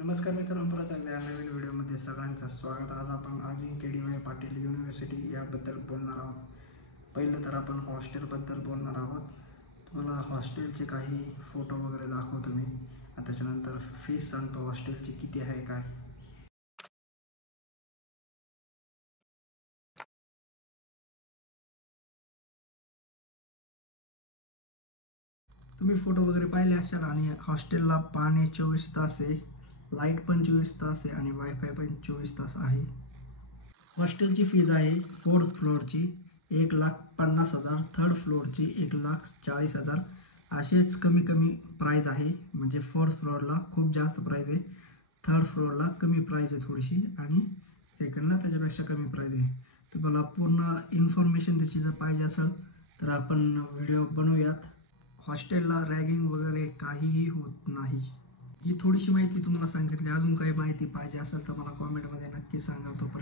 नमस्कार मित्रांनो, परत एकदा नवीन व्हिडिओमध्ये सगळ्यांचं स्वागत। आज आपण अजिंक्य पाटील युनिव्हर्सिटी याबद्दल बोलणार आहोत। पहिलं तर आपण हॉस्टेलबद्दल बोलणार आहोत। तुम्हाला हॉस्टेलचे काही फोटो वगैरे दाखवतो मी, त्याच्यानंतर फीस सांगतो हॉस्टेलची किती आहे काय। तुम्ही फोटो वगैरे पाहिले असाल आणि हॉस्टेलला पाणी 24 तास आहे, लाईट पण 24 तास आहे आणि वायफाय पण 24 तास आहे। हॉस्टेलची फीज आहे 4th फ्लोअरची 1,50,000, 3rd फ्लोअरची 1,40,000। असेच कमी कमी प्राईज आहे, म्हणजे 4th फ्लोअरला खूप जास्त प्राईज आहे, 3rd फ्लोअरला कमी प्राईज आहे थोडीशी, आणि सेकंडला त्याच्यापेक्षा कमी प्राईज आहे। तुम्हाला पूर्ण इन्फॉर्मेशन त्याची जर पाहिजे असेल तर आपण व्हिडिओ बनवूयात। हॉस्टेलला रॅगिंग वगैरे काहीही होत नाही। ही थोडीशी माहिती तुम्हाला सांगितली। अजून काही माहिती पाहिजे असेल तर मला कॉमेंटमध्ये नक्की सांगा। तोपर्यंत